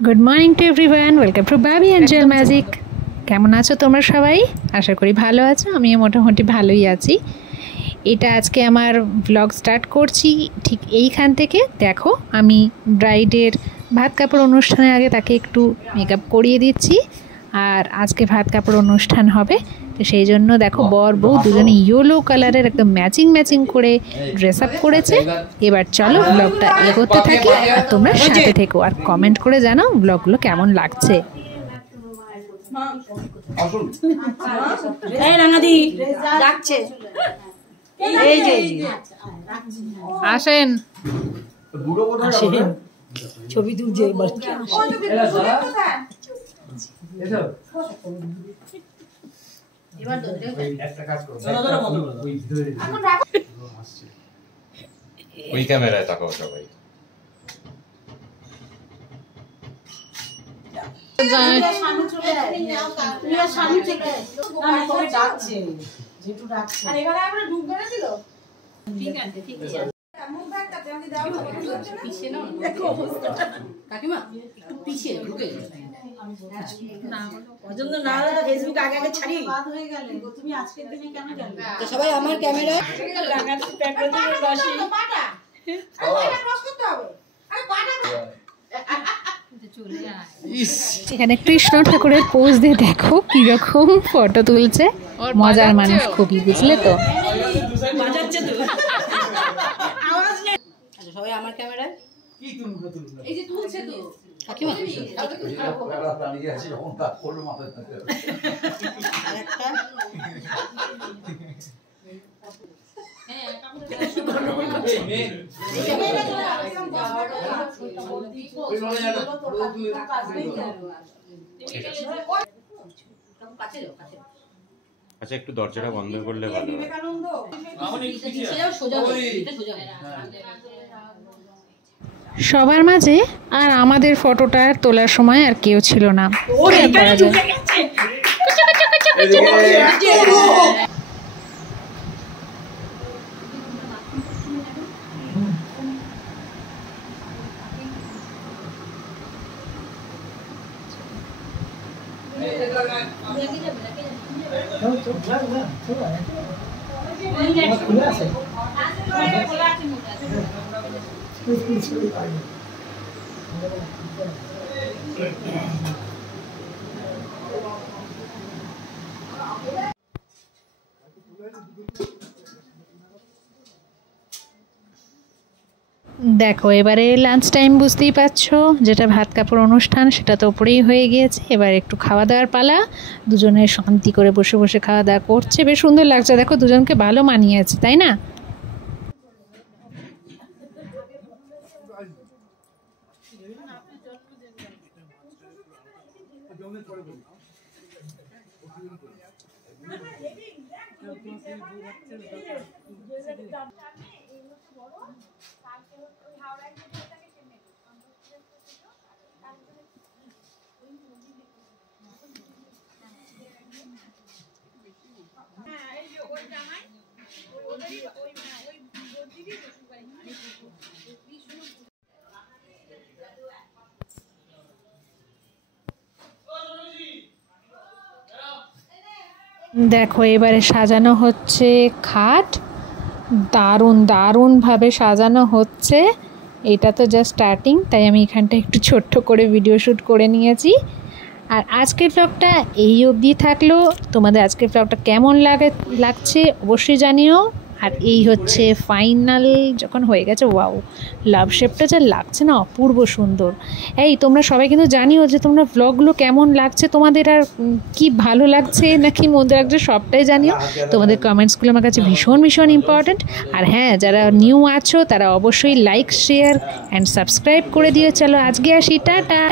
Good morning to everyone welcome to Bobby angel magic. केमन आछो तोमरा सबाई? आशा करी भालो आछो। आमिও मोटामुटी भालोई आছি। এটা আজকে আমার ব্লগ স্টার্ট করছি ঠিক এইখান থেকে। দেখো আমি ব্রাইডের ভাত কাপড় অনুষ্ঠানের আগে তাকে একটু মেকআপ করিয়ে দিচ্ছি, আর আজকে ভাত কাপড় অনুষ্ঠান হবে, তো সেই জন্য দেখো বর বউ দুজনে ইয়েলো কালারের একদম ম্যাচিং ম্যাচিং করে ড্রেস আপ করেছে। এবার চলো ব্লগটা এগোতে থাকি, আর তোমরা সাথে থেকো আর কমেন্ট করে জানাও ব্লগগুলো কেমন লাগছে। আসেন ছবি তুলছে ওই ক্যামেরায় তাকাও সবাই। সবাই আমার ক্যামেরা এখানে কৃষ্ণ ঠাকুরের পোজ দিয়ে দেখো কিরকম ফটো তুলছে। মজার মানুষ খুবই, বুঝলে তো। সবাই আমার ক্যামেরা এই যে তুলছে তো কাকিমা দাঁড়িয়ে আছে যখন কাজ করলো মাথায় থাকে আরেকটা আচ্ছা একটু দরজাটা বন্ধ করলে ভালো হয়। সবার মাঝে আর আমাদের ফটোটা তোলার সময় আর কেউ ছিল না। দেখো এবারে লাঞ্চ টাইম, বুঝতেই পারছো, যেটা ভাত কাপড় অনুষ্ঠান সেটা তো উপরেই হয়ে গিয়েছে। এবার একটু খাওয়া দাওয়ার পালা। দুজনে শান্তি করে বসে বসে খাওয়া দাওয়া করছে, বেশ সুন্দর লাগছে। দেখো দুজনকে ভালো মানিয়েছে, তাই না? দেখো এবারে সাজানো হচ্ছে খাট, দারুণ দারুণভাবে সাজানো হচ্ছে। এটা তো জাস্ট স্টার্টিং, তাই আমি এখানটা একটু ছোট্ট করে ভিডিও শ্যুট করে নিয়েছি। আর আজকের ব্লগটা এই অবধি থাকলো। তোমাদের আজকের ব্লগটা কেমন লাগছে অবশ্যই জানিও। আর এই হচ্ছে ফাইনাল যখন হয়ে গেছে, ওয়াও লাভ শেপটা যা লাগছে না, অপূর্ব সুন্দর। এই তোমরা সবাই কিন্তু জানিও যে তোমরা ব্লগগুলো কেমন লাগছে, তোমাদের আর কি ভালো লাগছে নাকি মন্দ লাগছে সবটাই জানিও। তোমাদের কমেন্টসগুলো আমার কাছে ভীষণ ভীষণ ইম্পর্ট্যান্ট। আর হ্যাঁ, যারা নিউ আছো তারা অবশ্যই লাইক শেয়ার অ্যান্ড সাবস্ক্রাইব করে দিও। চলো আজকে আসি, টাটা।